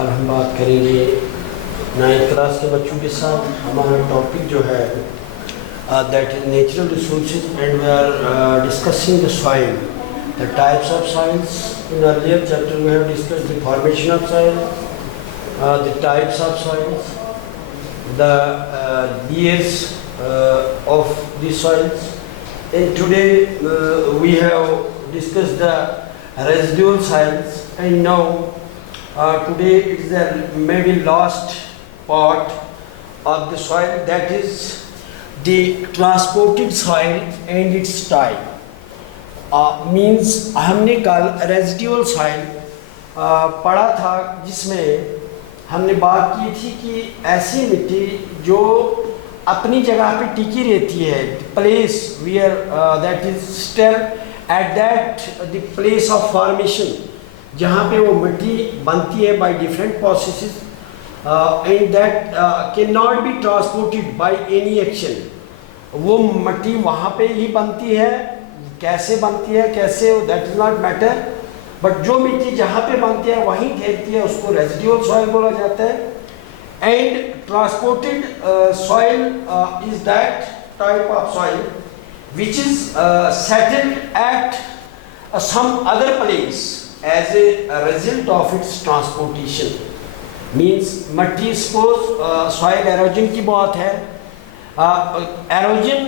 अब हम बात करेंगे 9th क्लास के बच्चों के साथ। हमारा टॉपिक जो है that is natural resources and we are discussing the soil, the types of soils. In earlier chapter we have discussed the formation of soil, the types of soils, the layers of the soils. And today we have discussed the residual soils, and now today is the maybe last part of the soil, that is the transported soil and its type. Means हमने कल residual soil पढ़ा था, जिसमें हमने बात की थी कि ऐसी मिट्टी जो अपनी जगह पे टिकी रहती है, place where that is still at that the place of formation, जहाँ पे वो मिट्टी बनती है by different processes and that can not be transported by any action. वो मिट्टी वहाँ पे ही बनती है, कैसे बनती है कैसे that is not matter, but जो मिट्टी जहाँ पे बनती है वहीं ठहरती है, उसको रेजिडुअल सॉइल बोला जाता है। And transported soil is that type of soil which is settled at some other place as a result of its transportation. Means मट्टी suppose soil erosion की बात है, erosion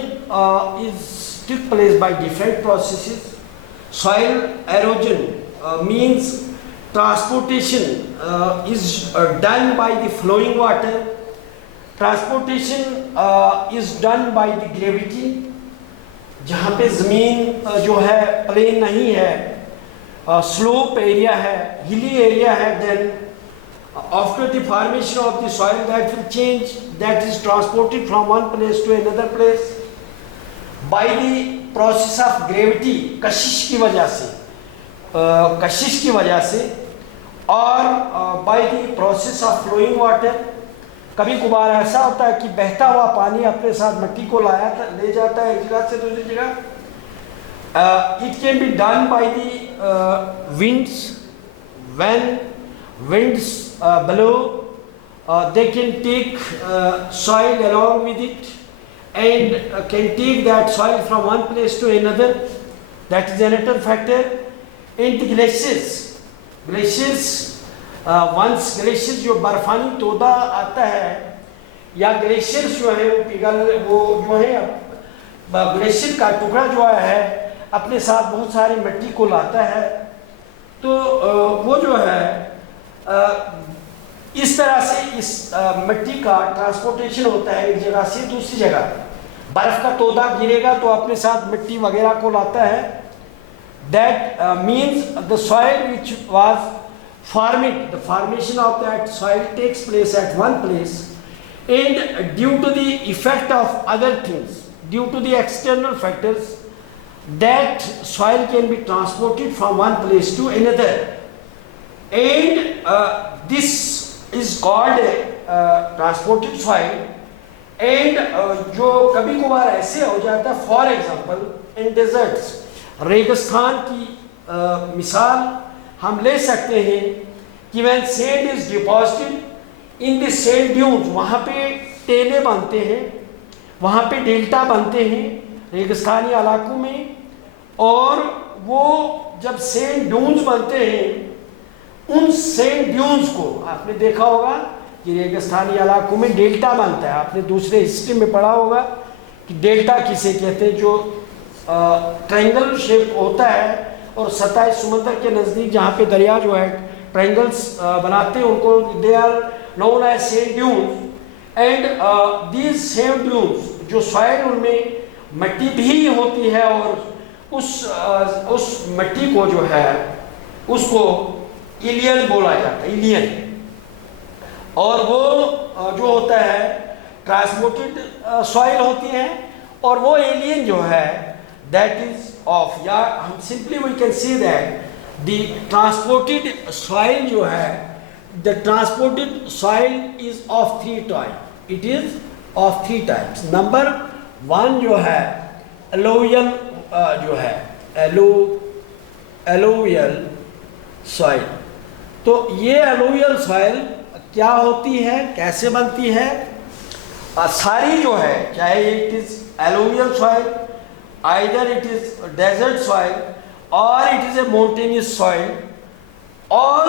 is took place by different processes. Soil erosion means transportation is done by the flowing water. Transportation is done by the gravity. जहाँ पे ज़मीन जो है plane नहीं है, स्लोप एरिया है, हिली एरिया है, then after the formation of the soil that will change, that is transported from one place to another place by the process of gravity, कशिश की वजह से और by the process of flowing water. कभी कभार ऐसा होता है कि बहता हुआ पानी अपने साथ मिट्टी को ले जाता है एक जगह से दूसरी जगह। It can be done by the winds, when winds blow they can take soil along with it and can take that soil from one place to another, that is another factor. In the glaciers once glaciers जो बर्फानी तोदा आता है, या glaciers जो है वो जो है ग्लेशियर का टुकड़ा जो है अपने साथ बहुत सारी मिट्टी को लाता है, तो वो जो है इस तरह से इस मिट्टी का ट्रांसपोर्टेशन होता है एक जगह से दूसरी जगह। बर्फ का तोदा गिरेगा तो अपने साथ मिट्टी वगैरह को लाता है। That means the soil which was forming, the formation of that soil takes place at one place, and due to the effect of other things, due to the external factors, that soil can be transported from one place to another, and this is called transported soil. And जो कभी कभार ऐसे हो जाता है, for example in deserts, रेगिस्तान की मिसाल हम ले सकते हैं कि when sand is deposited in the sand dunes, वहाँ पे टेले बनते हैं, वहाँ पे डेल्टा बनते हैं रेगिस्तानी इलाकों में, और वो जब सैंड ड्यून्स बनते हैं उन सैंड ड्यून्स को आपने देखा होगा कि रेगिस्तानी इलाकों में डेल्टा बनता है। आपने दूसरे हिस्ट्री में पढ़ा होगा कि डेल्टा किसे कहते हैं, जो ट्रायंगल शेप होता है और सतह समुद्र के नज़दीक जहाँ पे दरिया जो है ट्रायंगल्स बनाते हैं, उनको they are known as sand dunes. And these sand dunes जो सॉइल उनमें मिट्टी भी होती है, और उस मिट्टी को जो है उसको इलियन बोला जाता है, इलियन। और वो जो होता है ट्रांसपोर्टेड सॉइल होती है, और वो एलियन जो है that is of, या हम simply we can say that the transported soil जो है, the transported soil is of three types. It is of three types. Number one जो है alluvial जो है alluvial soil, तो ये एलुवियल सॉइल क्या होती है, कैसे बनती है? सारी जो है, चाहे it is alluvial soil, either it is desert soil और it is a mountainous soil, all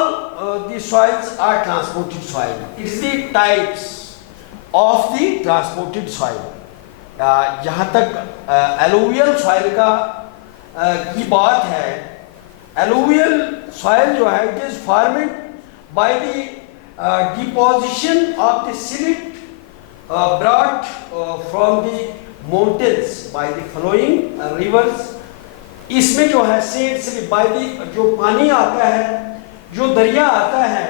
the soils are transported soil. It is the types of the transported soil. जहाँ तक alluvial soil का की बात है, alluvial soil जो है it is formed by the deposition of the silt brought from the mountains by the flowing rivers. इसमें जो है silt by the जो पानी आता है, जो दरिया आता है,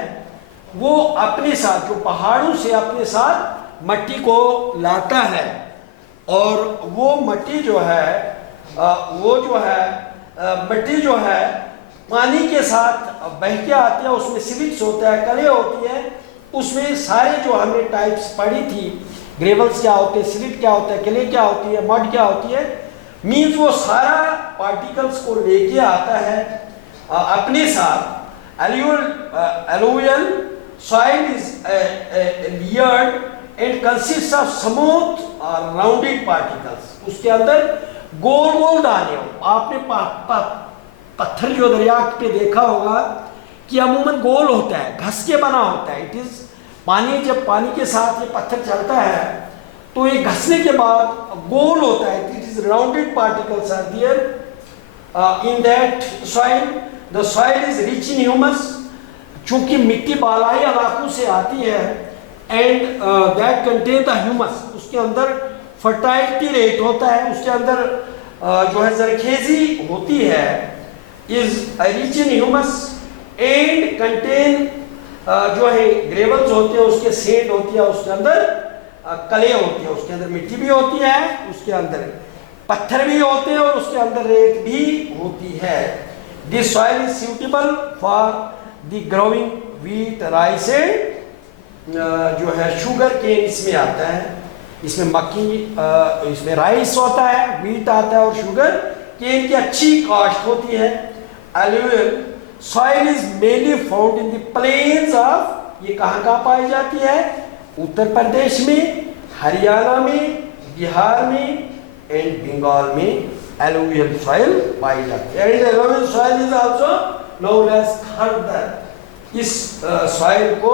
वो अपने साथ, जो पहाड़ों से अपने साथ मट्टी को लाता है, और वो मट्टी जो है मट्टी जो है पानी के साथ बह के आती है, उसमें सिलिक्स होता है, कले होती है, उसमें सारे जो हमने टाइप्स पढ़ी थी, ग्रेवल्स क्या होते हैं, सिलिट क्या होता है, कले क्या होती है, मड क्या होती है, मीन्स वो सारा पार्टिकल्स को लेके आता है अपने साथ। Alluvial soil is layered and consists of smooth or rounded particles. उसके अंदर गोल गोल दाने हो। आपने पत्थर जो दरिया पे देखा होगा कि अमूमन गोल होता है, घस के बना होता है। इट इज पानी, जब पानी के साथ ये पत्थर चलता है तो ये घसने के बाद गोल होता है। It is rounded particles are there in that soil. The soil is rich in humus, चूंकि मिट्टी बालाई इलाकों से आती है, and that contain the humus, उसके अंदर फर्टाइलिटी रेट होता है, उसके अंदर जो है जरखेजी होती है, is rich in humus and contain जो है ग्रेवल्स होते हैं, उसके सेंड होती है, उसके अंदर कले होती है, उसके अंदर मिट्टी भी होती है, उसके अंदर पत्थर भी होते हैं और उसके अंदर रेत भी होती है। This soil is suitable for the growing wheat, rice and जो है शुगर केन इसमें आता है, इसमें मक्की, इसमें राइस होता है, व्हीट आता है और शुगर केन की अच्छी काश्त होती है। Alluvial soil is mainly found in the plains of, ये कहाँ पाई जाती है? उत्तर प्रदेश में, हरियाणा में, बिहार में एंड बंगाल में alluvial soil पाई जाती है। And alluvial soil is also known as खद्दर। इस soil को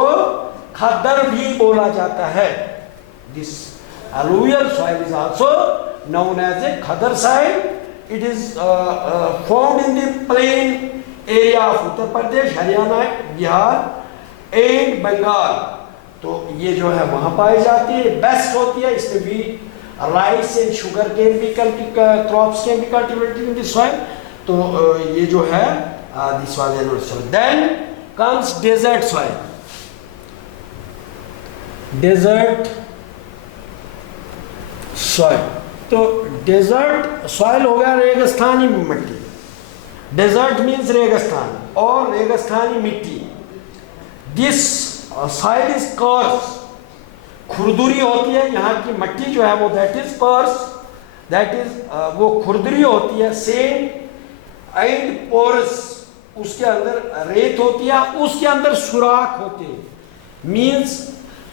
खद्दर भी बोला जाता है। This alluvial soil is also known as a khadar soil. It is found in the plain area of Uttar Pradesh, Haryana, Bihar and Bengal. तो ये जो है वहाँ पाई जाती है, बेस्ट होती है। इसमें भी राइस एंड शुगर केन भी crops can be cultivated in this soil. तो ये जो है this was alluvial soil. Then comes desert soil. Desert soil, तो डेजर्ट सॉइल हो गया रेगिस्तानी मिट्टी। डेजर्ट मीन्स रेगिस्तान और रेगिस्तानी मिट्टी। दिस सॉइल इज कोर्स, खुरदुरी होती है, यहाँ की मट्टी जो है वो that is course, that is वो खुरदुरी होती है। सेम एंड पोरस, उसके अंदर रेत होती है, उसके अंदर सुराख होते हैं, means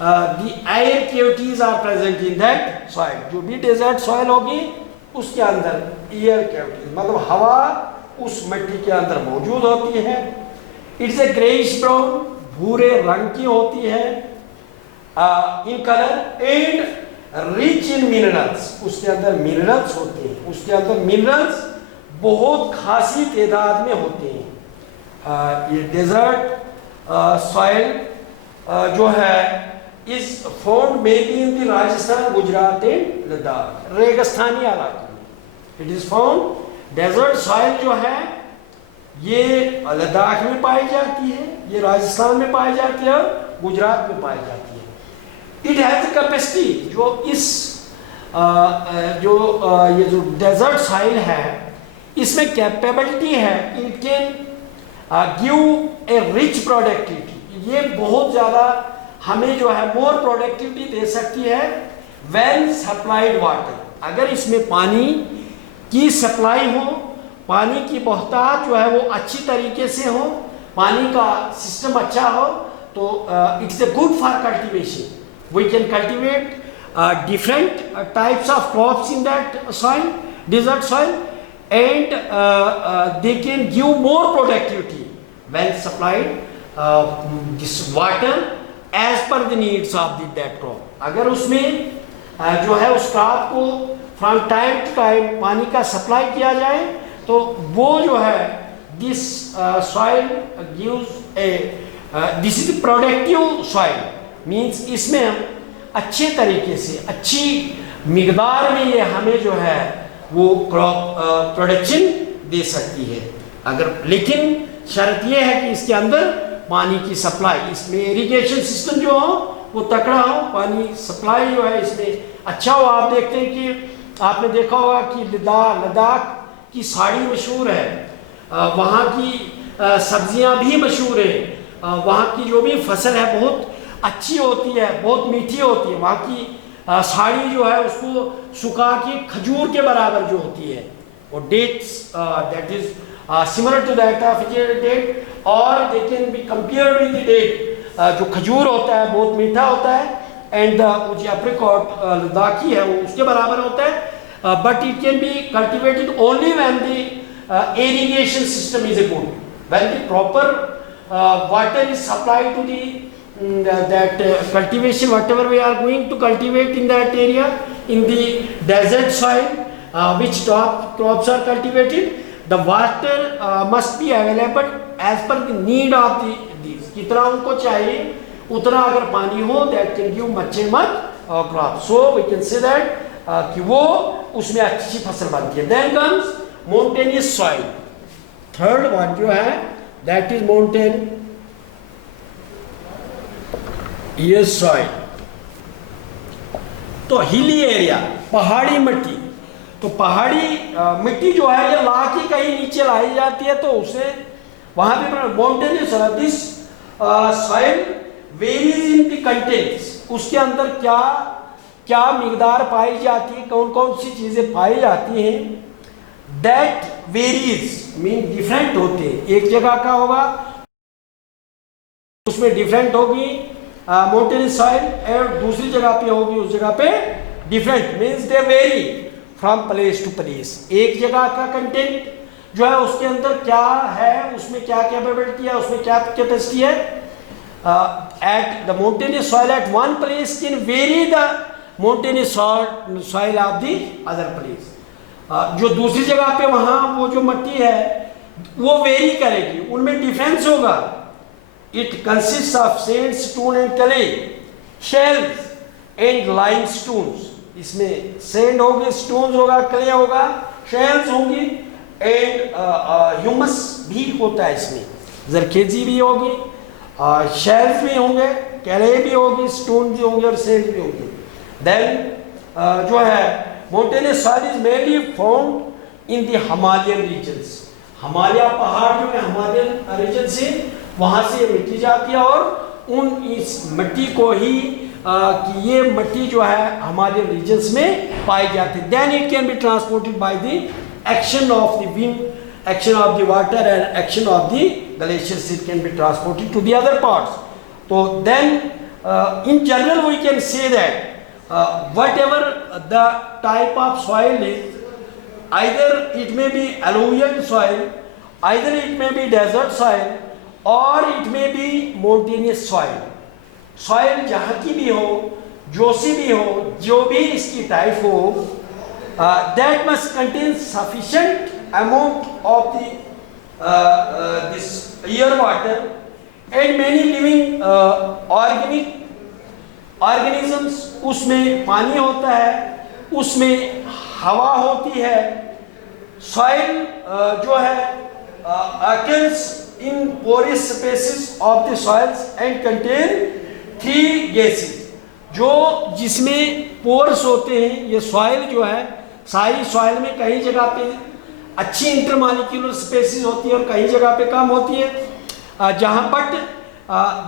the air cavities are present in that soil. जो भी डेजर्ट सॉइल होगी उसके अंदर एयर कैविटीज मतलब हवा उस मिट्टी के अंदर मौजूद होती है। इट्स ए ग्रेइश ब्राउन, भूरे रंग की होती है in colour and rich in minerals. उसके अंदर मिनरल्स होते हैं, उसके अंदर मिनरल्स बहुत खासी तादाद में होते हैं। ये डेजर्ट सॉइल जो है is found mainly in the Rajasthan, Gujarat and Ladakh, रेगिस्तानी इलाकों में। It is found desert soil जो है ये लद्दाख में पाई जाती है, ये राजस्थान में पाई जाती है और गुजरात में पाई जाती है। इट हैज कैपेसिटी, जो इस ये जो डेजर्ट सॉइल है इसमें कैपेबिलिटी है, it can give a rich productivity. ये बहुत ज़्यादा हमें जो है मोर प्रोडक्टिविटी दे सकती है वेल सप्लाइड वाटर। अगर इसमें पानी की सप्लाई हो, पानी की बहुतायत जो है वो अच्छी तरीके से हो, पानी का सिस्टम अच्छा हो तो it is a good for cultivation. We can cultivate different types of crops in that soil, desert soil, and they can give more productivity when supplied this water as per the needs of that crop। अगर उसमें जो है उस crop को from time to time पानी का supply किया जाए तो वो जो है this soil gives A this is productive soil, means इसमें हम अच्छे तरीके से अच्छी मिकदार में ये हमें जो है वो क्रॉप प्रोडक्शन दे सकती है। अगर लेकिन शर्त ये है कि इसके अंदर पानी की सप्लाई, इसमें इरिगेशन सिस्टम जो हो वो तकड़ा हो, पानी सप्लाई जो है इसमें अच्छा हो। आप देखते हैं कि आपने देखा होगा कि लद्दाख की साड़ी मशहूर है, वहाँ की सब्जियाँ भी मशहूर हैं, वहाँ की जो भी फसल है बहुत अच्छी होती है, बहुत मीठी होती है। वहाँ की साड़ी जो है उसको सुखा के खजूर के बराबर जो होती है, और dates that is similar to that of date, और they can be compared with the date. जो खजूर होता है बहुत मीठा होता है, एंड जो एप्रिकॉट लद्दाखी है वो उसके बराबर होता है, but it can be cultivated only when the irrigation system is a good, when the proper water is supplied to the that cultivation, whatever we are going to cultivate in that area, in the desert soil, which crops are cultivated, the water must be available as per the need of these। कितना उनको चाहिए उतना अगर पानी हो, that can give much crop, so we can say that कि वो उसमें अच्छी फसल बनती है। Then comes mountainous soil, third one जो है that is mountain ये सॉइल। तो हिली एरिया, पहाड़ी मिट्टी, तो पहाड़ी मिट्टी जो है ये ला के कहीं नीचे लाई जाती है, तो उसे वहां पे mountainous this soil varies in the contents, उसके अंदर क्या क्या मिकदार पाई जाती है, कौन कौन सी चीजें पाई जाती हैं, दैट वेरीज मीन डिफरेंट होते हैं। एक जगह का होगा उसमें डिफरेंट होगी माउंटेनियस सॉइल, और दूसरी जगह पे होगी उस जगह पे different, means they vary from place to place. एक जगह का कंटेंट जो है उसके अंदर क्या है, उसमें क्या कैपेबिलिटी है, उसमें क्या कैपेसिटी है, at the mountainous soil eight one place can very the mountainous soil of the other place. जो दूसरी जगह पे वहाँ वो जो मिट्टी है वो वेरी करेगी, उनमें डिफरेंस होगा। It consists of sandstone and clay, shells and limestones। इसमें सैंड होगी, स्टोन्स होगा, क्ले होगा, शेल्स होंगी, एंड ह्यूमस भी होता है इसमें, जरखेजी भी होगी, शेल्स भी होंगे, क्ले भी होगी, स्टोन भी होंगे और सैंड भी होंगे। देन जो है mountainous soil is mainly found in the Himalayan regions. Himalaya पहाड़ जो है हिमालयन रीजन से वहाँ से मिट्टी जाती है, और उन इस मिट्टी को ही कि ये मिट्टी जो है हमारे रीजन्स में पाई जाती है। Then it can be transported by the action of the wind, action of the water and action of the glaciers, it can be transported to the other parts. तो then in general we can say that whatever the type of soil is, either it may be alluvial soil, either it may be desert soil, or it may be mountainous soil। soil जहाँ की भी हो, जो सी भी हो, जो भी इसकी टाइप हो, that must contain sufficient amount of the this air water and many living organic organisms। उसमें पानी होता है, उसमें हवा होती है। सॉइल जो है occurs in porous spaces of the soils and contain 3 gases। जो जिसमें पोर्स होते हैं, ये सॉइल जो है सारी सॉइल में कई जगह पे अच्छी इंटरमॉलिक्यूलर स्पेसिस होती है और कई जगह पे कम होती है। जहाँ but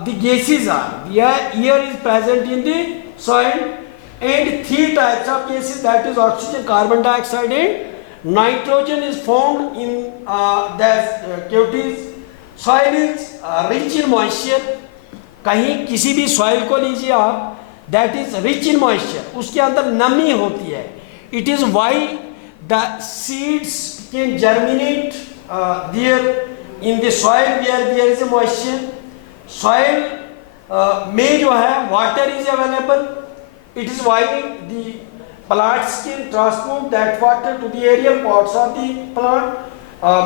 the gases are air is present in the soil and 3 types of gases, that is oxygen, carbon dioxide and nitrogen is found in the cavities। Soil is rich in moisture, कहीं किसी भी soil को लीजिए आप, that is rich in moisture, उसके अंदर नमी होती है. It is why the seeds can germinate there in the soil where there is a moisture. Soil में जो है water is available, it is why the plants can transport that water to the aerial parts of the plant,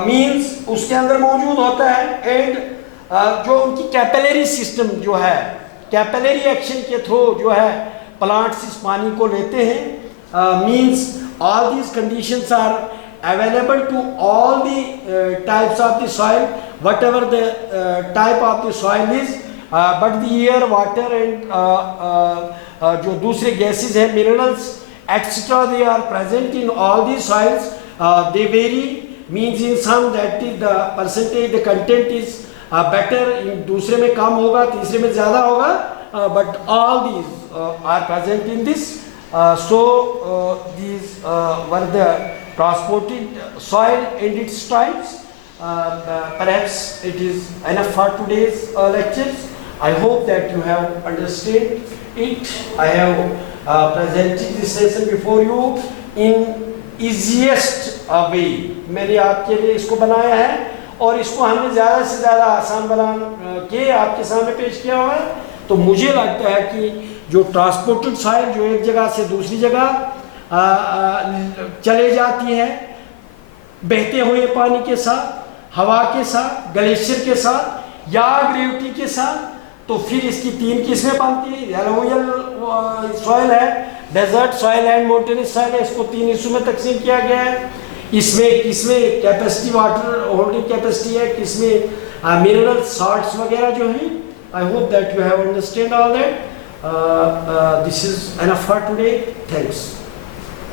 means उसके अंदर मौजूद होता है. And जो उनकी कैपिलरी सिस्टम जो है, कैपिलरी एक्शन के थ्रू जो है प्लांट्स इस पानी को लेते हैं. Means all these conditions are available to all the types of the soil, whatever the type of the soil is, but the air, water and जो दूसरे gases हैं, minerals etc., they are present in all these soils. They vary, means in some that is the percentage, the content is better, in दूसरे में कम होगा, तीसरे में ज़्यादा होगा, but all these are present in this. So these were the transported soil and its types. Perhaps it is enough for today's lectures. I hope that you have understood it. I have presented this session before you in easiest way. मैंने आपके लिए इसको बनाया है और इसको हमने ज़्यादा से ज़्यादा आसान बना के आपके सामने पेश किया हुआ है. तो मुझे लगता है कि जो ट्रांसपोर्टेड सॉइल जो एक जगह से दूसरी जगह चले जाती है बहते हुए पानी के साथ, हवा के साथ, ग्लेशियर के साथ या ग्रेविटी के साथ, तो फिर इसकी 3 किस्में बनती है. एलुवियल सॉइल है, desert soil and mountainous soil है. इसको 3 हिस्सों में तकसीम किया गया है. इसमें किसमें कैपेसिटी, वाटर होल्डिंग कैपेसिटी है, किसमें मिनरल सॉल्ट्स वगैरह जो हैं. I hope that you have understand all that. This is enough for today. Thanks.